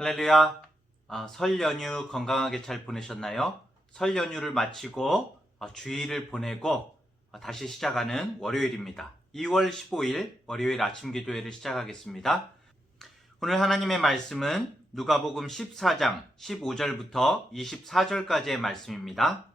할렐루야. 설 연휴 건강하게 잘 보내셨나요? 설 연휴를 마치고 주일을 보내고 다시 시작하는 월요일입니다. 2월 15일 월요일 아침 기도회를 시작하겠습니다. 오늘 하나님의 말씀은 누가복음 14장 15절부터 24절까지의 말씀입니다.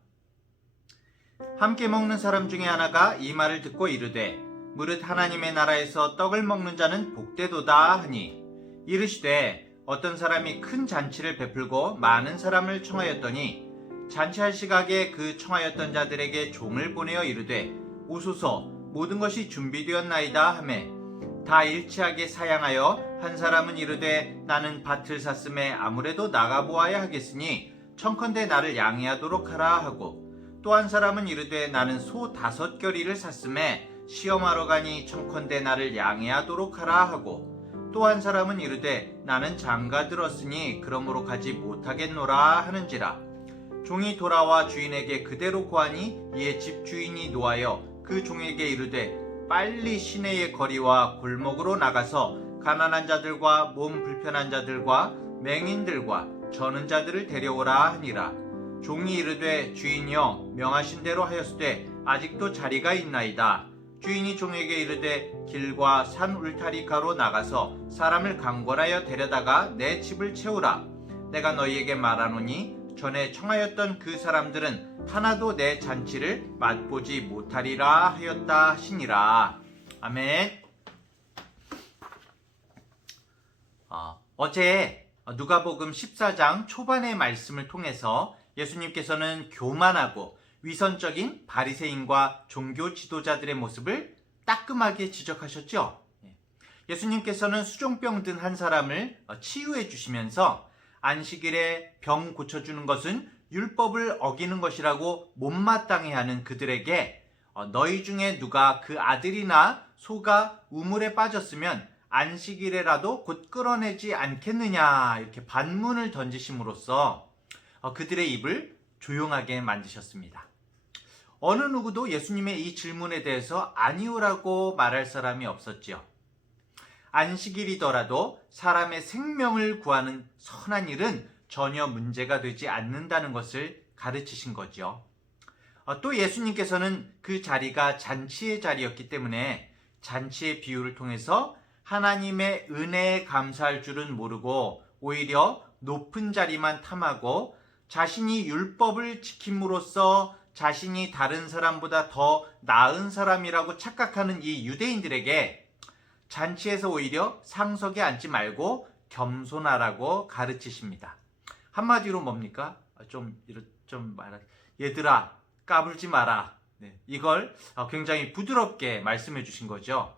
함께 먹는 사람 중에 하나가 이 말을 듣고 이르되 무릇 하나님의 나라에서 떡을 먹는 자는 복되도다 하니 이르시되 어떤 사람이 큰 잔치를 베풀고 많은 사람을 청하였더니 잔치할 시각에 그 청하였던 자들에게 종을 보내어 이르되 오소서 모든 것이 준비되었나이다 하매 다 일치하게 사양하여 한 사람은 이르되 나는 밭을 샀음에 아무래도 나가보아야 하겠으니 청컨대 나를 양해하도록 하라 하고 또 한 사람은 이르되 나는 소 5겨리를 샀음에 시험하러 가니 청컨대 나를 양해하도록 하라 하고 또 한 사람은 이르되 나는 장가 들었으니 그러므로 가지 못하겠노라 하는지라. 종이 돌아와 주인에게 그대로 고하니 이에 집주인이 노하여 그 종에게 이르되 빨리 시내의 거리와 골목으로 나가서 가난한 자들과 몸 불편한 자들과 맹인들과 저는 자들을 데려오라 하니라. 종이 이르되 주인이여 명하신 대로 하였으되 아직도 자리가 있나이다. 주인이 종에게 이르되 길과 산 울타리가로 나가서 사람을 강권하여 데려다가 내 집을 채우라. 내가 너희에게 말하노니 전에 청하였던 그 사람들은 하나도 내 잔치를 맛보지 못하리라 하였다 하시니라. 아멘. 어제 누가복음 14장 초반의 말씀을 통해서 예수님께서는 교만하고 위선적인 바리새인과 종교 지도자들의 모습을 따끔하게 지적하셨죠. 예수님께서는 수종병 든 한 사람을 치유해 주시면서 안식일에 병 고쳐주는 것은 율법을 어기는 것이라고 못마땅해 하는 그들에게 너희 중에 누가 그 아들이나 소가 우물에 빠졌으면 안식일에라도 곧 끌어내지 않겠느냐 이렇게 반문을 던지심으로써 그들의 입을 조용하게 만드셨습니다. 어느 누구도 예수님의 이 질문에 대해서 아니오라고 말할 사람이 없었지요. 안식일이더라도 사람의 생명을 구하는 선한 일은 전혀 문제가 되지 않는다는 것을 가르치신 거죠. 또 예수님께서는 그 자리가 잔치의 자리였기 때문에 잔치의 비유를 통해서 하나님의 은혜에 감사할 줄은 모르고 오히려 높은 자리만 탐하고 자신이 율법을 지킴으로써 자신이 다른 사람보다 더 나은 사람이라고 착각하는 이 유대인들에게 잔치에서 오히려 상석에 앉지 말고 겸손하라고 가르치십니다. 한마디로 뭡니까? 얘들아 까불지 마라. 이걸 굉장히 부드럽게 말씀해 주신 거죠.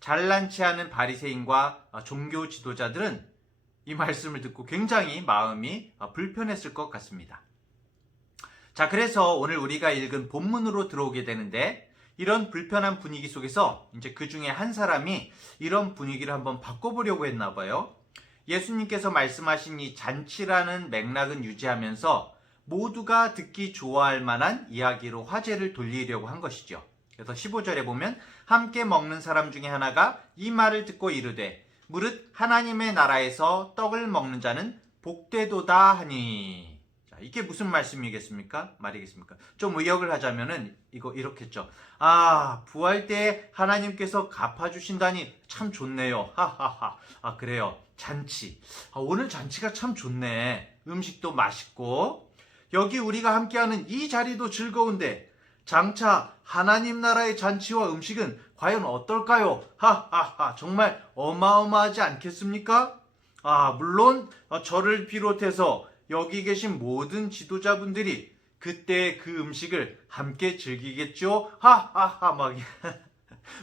잘난 체하는 바리새인과 종교 지도자들은 이 말씀을 듣고 굉장히 마음이 불편했을 것 같습니다. 자, 그래서 오늘 우리가 읽은 본문으로 들어오게 되는데 이런 불편한 분위기 속에서 이제 그 중에 한 사람이 이런 분위기를 한번 바꿔보려고 했나 봐요. 예수님께서 말씀하신 이 잔치라는 맥락은 유지하면서 모두가 듣기 좋아할 만한 이야기로 화제를 돌리려고 한 것이죠. 그래서 15절에 보면 함께 먹는 사람 중에 하나가 이 말을 듣고 이르되 무릇 하나님의 나라에서 떡을 먹는 자는 복되도다 하니. 자, 이게 무슨 말씀이겠습니까? 좀 의역을 하자면은 이렇겠죠. 부활 때 하나님께서 갚아주신다니 참 좋네요. 하하하. 그래요. 잔치. 오늘 잔치가 참 좋네. 음식도 맛있고 여기 우리가 함께하는 이 자리도 즐거운데 장차 하나님 나라의 잔치와 음식은 과연 어떨까요? 하하하. 정말 어마어마하지 않겠습니까? 물론 저를 비롯해서 여기 계신 모든 지도자분들이 그때 그 음식을 함께 즐기겠죠? 하하하.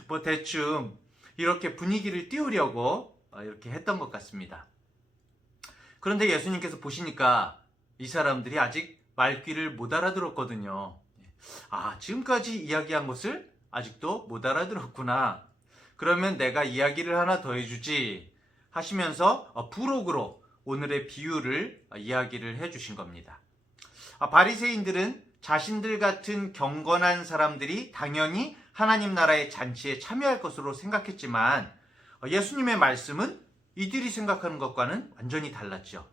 뭐 대충 이렇게 분위기를 띄우려고 이렇게 했던 것 같습니다. 그런데 예수님께서 보시니까 이 사람들이 아직 말귀를 못 알아들었거든요. 지금까지 이야기한 것을 아직도 못 알아들었구나. 그러면 내가 이야기를 하나 더 해주지 하시면서 부록으로 오늘의 비유를 이야기를 해주신 겁니다. 바리새인들은 자신들 같은 경건한 사람들이 당연히 하나님 나라의 잔치에 참여할 것으로 생각했지만 예수님의 말씀은 이들이 생각하는 것과는 완전히 달랐죠.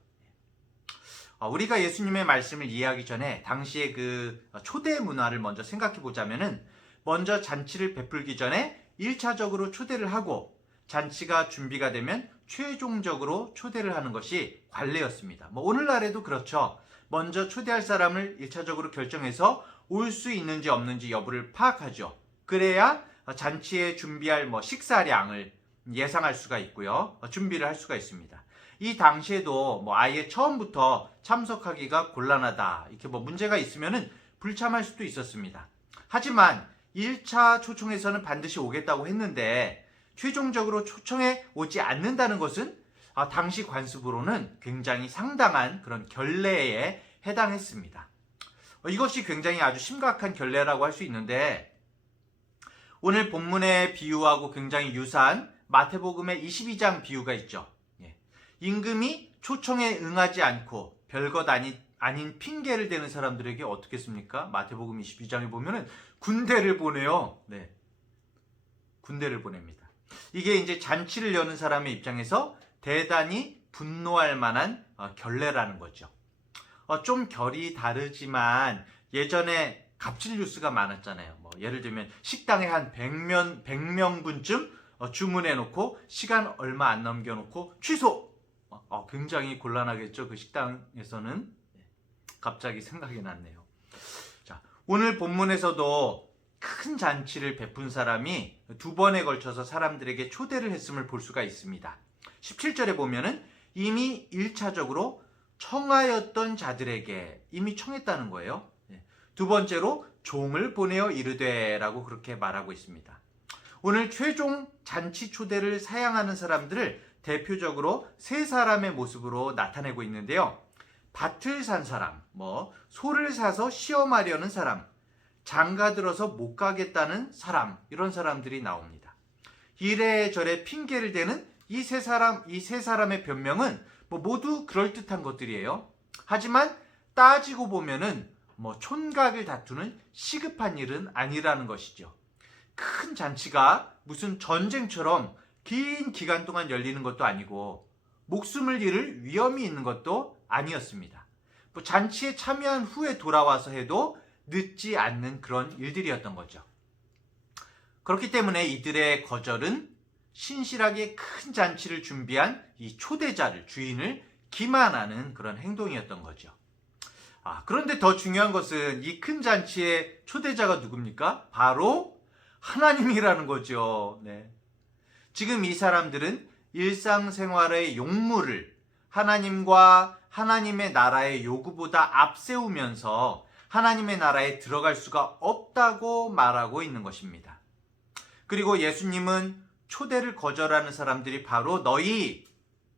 우리가 예수님의 말씀을 이해하기 전에 당시의 그 초대 문화를 먼저 생각해 보자면은, 먼저 잔치를 베풀기 전에 1차적으로 초대를 하고 잔치가 준비가 되면 최종적으로 초대를 하는 것이 관례였습니다. 오늘날에도 그렇죠. 먼저 초대할 사람을 1차적으로 결정해서 올 수 있는지 없는지 여부를 파악하죠. 그래야 잔치에 준비할 식사량을 예상할 수가 있고요. 준비를 할 수가 있습니다. 이 당시에도 아예 처음부터 참석하기가 곤란하다, 이렇게 문제가 있으면은 불참할 수도 있었습니다. 하지만 1차 초청에서는 반드시 오겠다고 했는데 최종적으로 초청에 오지 않는다는 것은 당시 관습으로는 굉장히 상당한 그런 결례에 해당했습니다. 이것이 굉장히 아주 심각한 결례라고 할 수 있는데, 오늘 본문의 비유하고 굉장히 유사한 마태복음의 22장 비유가 있죠. 임금이 초청에 응하지 않고 별것 아닌 핑계를 대는 사람들에게 어떻게 했습니까? 마태복음 22장에 보면은 군대를 보내요. 네. 군대를 보냅니다. 이게 이제 잔치를 여는 사람의 입장에서 대단히 분노할 만한 결례라는 거죠. 좀 결이 다르지만 예전에 갑질 뉴스가 많았잖아요. 예를 들면 식당에 한 100명분쯤 주문해 놓고 시간 얼마 안 남겨놓고 취소! 굉장히 곤란하겠죠. 그 식당에서는. 갑자기 생각이 났네요. 자, 오늘 본문에서도 큰 잔치를 베푼 사람이 두 번에 걸쳐서 사람들에게 초대를 했음을 볼 수가 있습니다. 17절에 보면은 이미 1차적으로 청하였던 자들에게 이미 청했다는 거예요. 두 번째로 종을 보내어 이르되 라고 그렇게 말하고 있습니다. 오늘 최종 잔치 초대를 사양하는 사람들을 대표적으로 세 사람의 모습으로 나타내고 있는데요. 밭을 산 사람, 소를 사서 시험하려는 사람, 장가들어서 못 가겠다는 사람, 이런 사람들이 나옵니다. 이래저래 핑계를 대는 이 세 사람의 변명은 모두 그럴듯한 것들이에요. 하지만 따지고 보면은 촌각을 다투는 시급한 일은 아니라는 것이죠. 큰 잔치가 무슨 전쟁처럼 긴 기간 동안 열리는 것도 아니고 목숨을 잃을 위험이 있는 것도 아니었습니다. 잔치에 참여한 후에 돌아와서 해도 늦지 않는 그런 일들이었던 거죠. 그렇기 때문에 이들의 거절은 신실하게 큰 잔치를 준비한 이 초대자를, 주인을 기만하는 그런 행동이었던 거죠. 그런데 더 중요한 것은 이 큰 잔치의 초대자가 누굽니까? 바로 하나님이라는 거죠. 네. 지금 이 사람들은 일상생활의 용무를 하나님과 하나님의 나라의 요구보다 앞세우면서 하나님의 나라에 들어갈 수가 없다고 말하고 있는 것입니다. 그리고 예수님은 초대를 거절하는 사람들이 바로 너희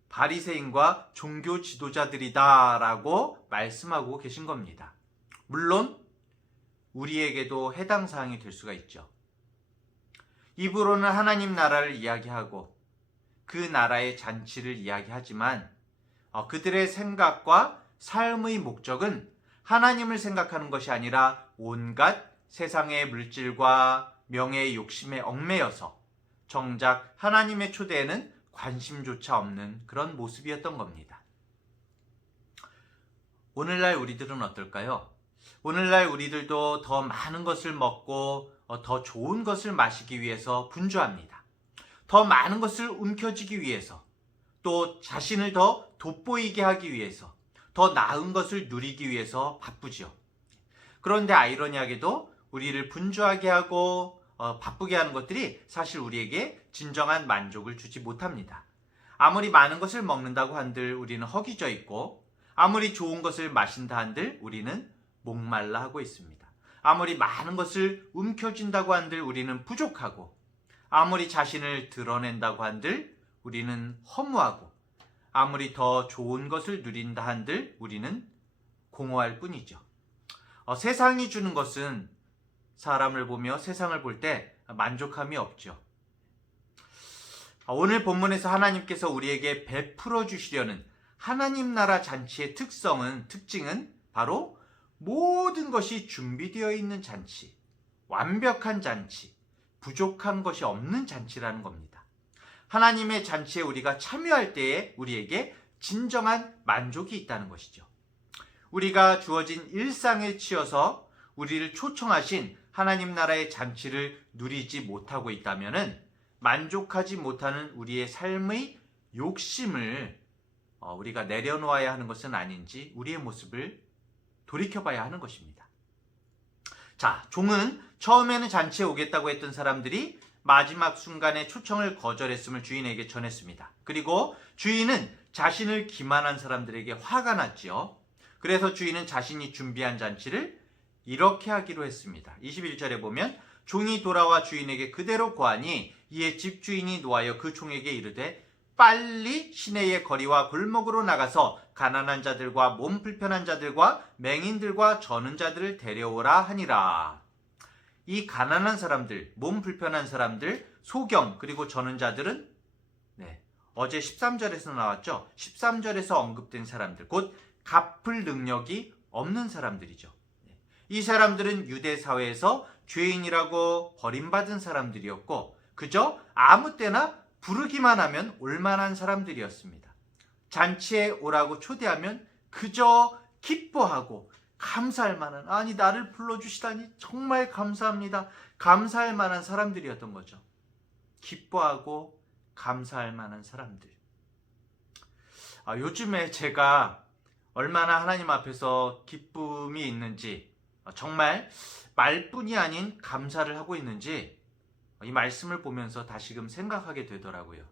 바리새인과 종교 지도자들이다 라고 말씀하고 계신 겁니다. 물론 우리에게도 해당 사항이 될 수가 있죠. 입으로는 하나님 나라를 이야기하고 그 나라의 잔치를 이야기하지만 그들의 생각과 삶의 목적은 하나님을 생각하는 것이 아니라 온갖 세상의 물질과 명예의 욕심에 얽매여서 정작 하나님의 초대에는 관심조차 없는 그런 모습이었던 겁니다. 오늘날 우리들은 어떨까요? 오늘날 우리들도 더 많은 것을 먹고 더 좋은 것을 마시기 위해서 분주합니다. 더 많은 것을 움켜쥐기 위해서, 또 자신을 더 돋보이게 하기 위해서, 더 나은 것을 누리기 위해서 바쁘죠. 그런데 아이러니하게도 우리를 분주하게 하고 바쁘게 하는 것들이 사실 우리에게 진정한 만족을 주지 못합니다. 아무리 많은 것을 먹는다고 한들 우리는 허기져 있고, 아무리 좋은 것을 마신다 한들 우리는 목말라 하고 있습니다. 아무리 많은 것을 움켜쥔다고 한들 우리는 부족하고, 아무리 자신을 드러낸다고 한들 우리는 허무하고, 아무리 더 좋은 것을 누린다 한들 우리는 공허할 뿐이죠. 세상이 주는 것은 사람을 보며 세상을 볼 때 만족함이 없죠. 오늘 본문에서 하나님께서 우리에게 베풀어 주시려는 하나님 나라 잔치의 특징은 바로 모든 것이 준비되어 있는 잔치, 완벽한 잔치, 부족한 것이 없는 잔치라는 겁니다. 하나님의 잔치에 우리가 참여할 때에 우리에게 진정한 만족이 있다는 것이죠. 우리가 주어진 일상에 치여서 우리를 초청하신 하나님 나라의 잔치를 누리지 못하고 있다면 만족하지 못하는 우리의 삶의 욕심을 우리가 내려놓아야 하는 것은 아닌지 우리의 모습을 돌이켜봐야 하는 것입니다. 자, 종은 처음에는 잔치에 오겠다고 했던 사람들이 마지막 순간에 초청을 거절했음을 주인에게 전했습니다. 그리고 주인은 자신을 기만한 사람들에게 화가 났지요. 그래서 주인은 자신이 준비한 잔치를 이렇게 하기로 했습니다. 21절에 보면 종이 돌아와 주인에게 그대로 고하니 이에 집주인이 노하여 그 종에게 이르되 빨리 시내의 거리와 골목으로 나가서 가난한 자들과 몸 불편한 자들과 맹인들과 저는 자들을 데려오라 하니라. 이 가난한 사람들, 몸 불편한 사람들, 소경 그리고 저는 자들은 어제 13절에서 나왔죠. 13절에서 언급된 사람들, 곧 갚을 능력이 없는 사람들이죠. 이 사람들은 유대 사회에서 죄인이라고 버림받은 사람들이었고 그저 아무 때나 부르기만 하면 올만한 사람들이었습니다. 잔치에 오라고 초대하면 그저 기뻐하고 감사할 만한, 아니 나를 불러주시다니 정말 감사합니다, 감사할 만한 사람들이었던 거죠. 기뻐하고 감사할 만한 사람들. 요즘에 제가 얼마나 하나님 앞에서 기쁨이 있는지, 정말 말뿐이 아닌 감사를 하고 있는지 이 말씀을 보면서 다시금 생각하게 되더라고요.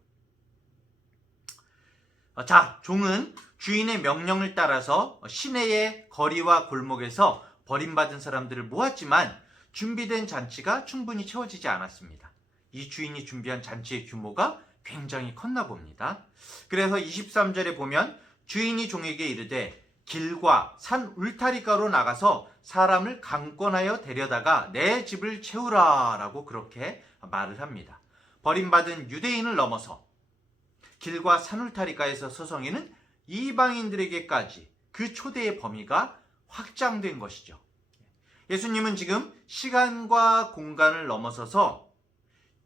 자, 종은 주인의 명령을 따라서 시내의 거리와 골목에서 버림받은 사람들을 모았지만 준비된 잔치가 충분히 채워지지 않았습니다. 이 주인이 준비한 잔치의 규모가 굉장히 컸나 봅니다. 그래서 23절에 보면 주인이 종에게 이르되 길과 산 울타리가로 나가서 사람을 강권하여 데려다가 내 집을 채우라 라고 그렇게 말을 합니다. 버림받은 유대인을 넘어서 길과 산 울타리가에서 서성이는 이방인들에게까지 그 초대의 범위가 확장된 것이죠. 예수님은 지금 시간과 공간을 넘어서서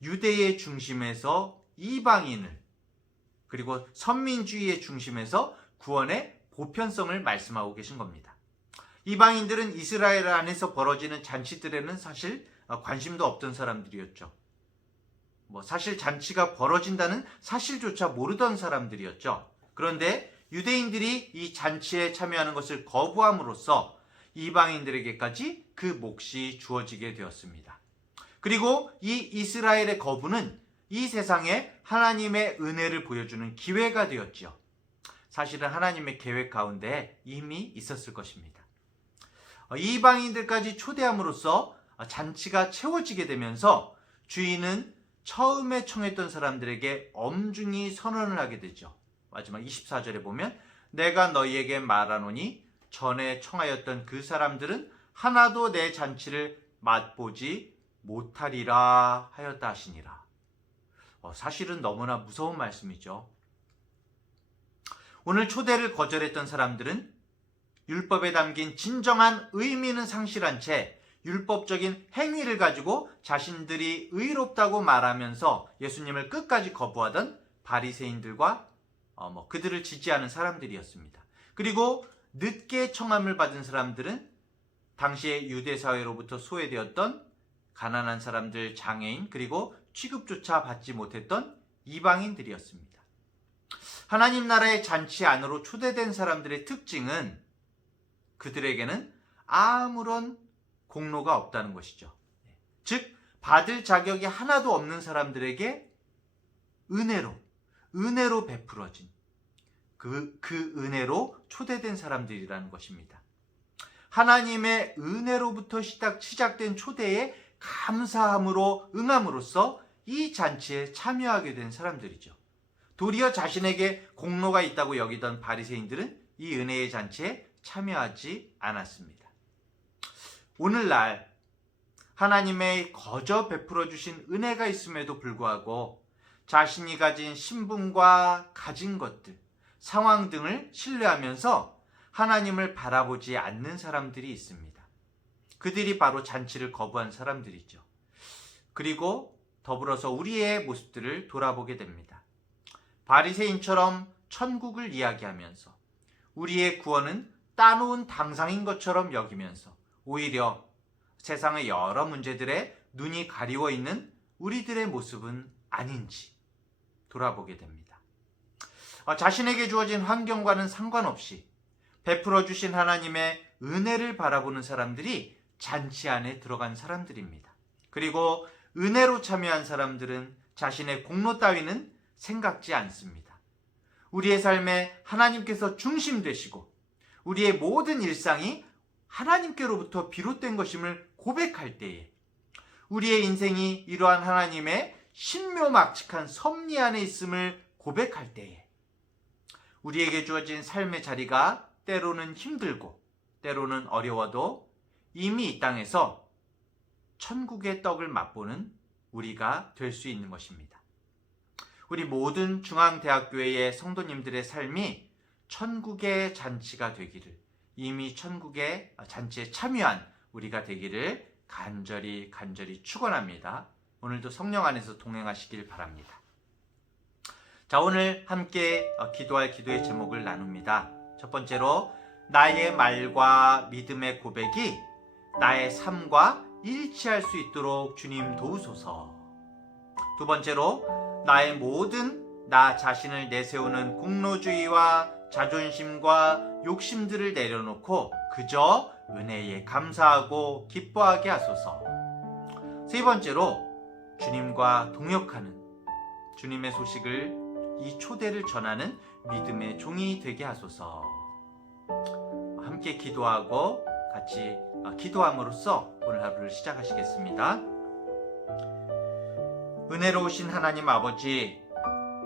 유대의 중심에서 이방인을, 그리고 선민주의의 중심에서 구원의 보편성을 말씀하고 계신 겁니다. 이방인들은 이스라엘 안에서 벌어지는 잔치들에는 사실 관심도 없던 사람들이었죠. 사실 잔치가 벌어진다는 사실조차 모르던 사람들이었죠. 그런데 유대인들이 이 잔치에 참여하는 것을 거부함으로써 이방인들에게까지 그 몫이 주어지게 되었습니다. 그리고 이 이스라엘의 거부는 이 세상에 하나님의 은혜를 보여주는 기회가 되었지요. 사실은 하나님의 계획 가운데 이미 있었을 것입니다. 이방인들까지 초대함으로써 잔치가 채워지게 되면서 주인은 처음에 청했던 사람들에게 엄중히 선언을 하게 되죠. 마지막 24절에 보면 내가 너희에게 말하노니 전에 청하였던 그 사람들은 하나도 내 잔치를 맛보지 못하리라 하였다 하시니라. 사실은 너무나 무서운 말씀이죠. 오늘 초대를 거절했던 사람들은 율법에 담긴 진정한 의미는 상실한 채 율법적인 행위를 가지고 자신들이 의롭다고 말하면서 예수님을 끝까지 거부하던 바리새인들과 그들을 지지하는 사람들이었습니다. 그리고 늦게 청함을 받은 사람들은 당시의 유대 사회로부터 소외되었던 가난한 사람들, 장애인, 그리고 취급조차 받지 못했던 이방인들이었습니다. 하나님 나라의 잔치 안으로 초대된 사람들의 특징은 그들에게는 아무런 공로가 없다는 것이죠. 즉 받을 자격이 하나도 없는 사람들에게 은혜로 베풀어진 그 은혜로 초대된 사람들이라는 것입니다. 하나님의 은혜로부터 시작된 초대에 감사함으로 응함으로써 이 잔치에 참여하게 된 사람들이죠. 도리어 자신에게 공로가 있다고 여기던 바리새인들은 이 은혜의 잔치에 참여하지 않았습니다. 오늘날 하나님의 거저 베풀어 주신 은혜가 있음에도 불구하고 자신이 가진 신분과 가진 것들, 상황 등을 신뢰하면서 하나님을 바라보지 않는 사람들이 있습니다. 그들이 바로 잔치를 거부한 사람들이죠. 그리고 더불어서 우리의 모습들을 돌아보게 됩니다. 바리새인처럼 천국을 이야기하면서 우리의 구원은 따놓은 당상인 것처럼 여기면서 오히려 세상의 여러 문제들에 눈이 가리워 있는 우리들의 모습은 아닌지 돌아보게 됩니다. 자신에게 주어진 환경과는 상관없이 베풀어 주신 하나님의 은혜를 바라보는 사람들이 잔치 안에 들어간 사람들입니다. 그리고 은혜로 참여한 사람들은 자신의 공로 따위는 생각지 않습니다. 우리의 삶에 하나님께서 중심 되시고 우리의 모든 일상이 하나님께로부터 비롯된 것임을 고백할 때에 우리의 인생이 이러한 하나님의 신묘막측한 섭리 안에 있음을 고백할 때에 우리에게 주어진 삶의 자리가 때로는 힘들고 때로는 어려워도 이미 이 땅에서 천국의 떡을 맛보는 우리가 될 수 있는 것입니다. 우리 모든 중앙대학교회의 성도님들의 삶이 천국의 잔치가 되기를, 이미 천국의 잔치에 참여한 우리가 되기를 간절히 축원합니다. 오늘도 성령 안에서 동행하시길 바랍니다. 자, 오늘 함께 기도할 기도의 제목을 나눕니다. 첫 번째로, 나의 말과 믿음의 고백이 나의 삶과 일치할 수 있도록 주님 도우소서. 두 번째로, 나의 모든 나 자신을 내세우는 공로주의와 자존심과 욕심들을 내려놓고 그저 은혜에 감사하고 기뻐하게 하소서. 세 번째로, 주님과 동역하는, 주님의 소식을, 이 초대를 전하는 믿음의 종이 되게 하소서. 함께 기도하고 같이 기도함으로써 오늘 하루를 시작하시겠습니다. 은혜로우신 하나님 아버지,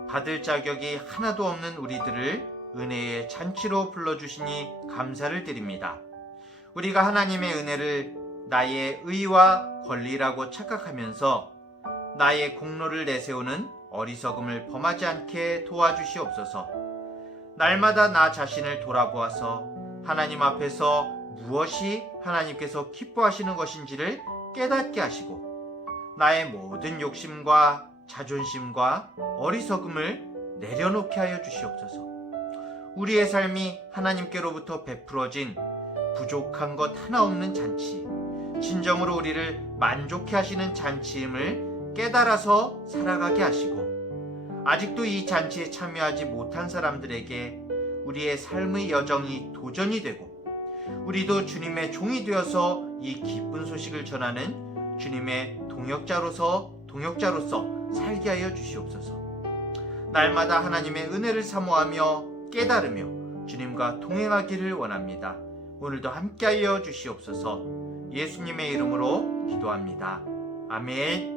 받을 자격이 하나도 없는 우리들을 은혜의 잔치로 불러주시니 감사를 드립니다. 우리가 하나님의 은혜를 나의 의와 권리라고 착각하면서 나의 공로를 내세우는 어리석음을 범하지 않게 도와주시옵소서. 날마다 나 자신을 돌아보아서 하나님 앞에서 무엇이 하나님께서 기뻐하시는 것인지를 깨닫게 하시고 나의 모든 욕심과 자존심과 어리석음을 내려놓게 하여 주시옵소서. 우리의 삶이 하나님께로부터 베풀어진 부족한 것 하나 없는 잔치, 진정으로 우리를 만족해 하시는 잔치임을 깨달아서 살아가게 하시고, 아직도 이 잔치에 참여하지 못한 사람들에게 우리의 삶의 여정이 도전이 되고 우리도 주님의 종이 되어서 이 기쁜 소식을 전하는 주님의 동역자로서 살게 하여 주시옵소서. 날마다 하나님의 은혜를 사모하며 깨달으며 주님과 동행하기를 원합니다. 오늘도 함께하여 주시옵소서. 예수님의 이름으로 기도합니다. 아멘.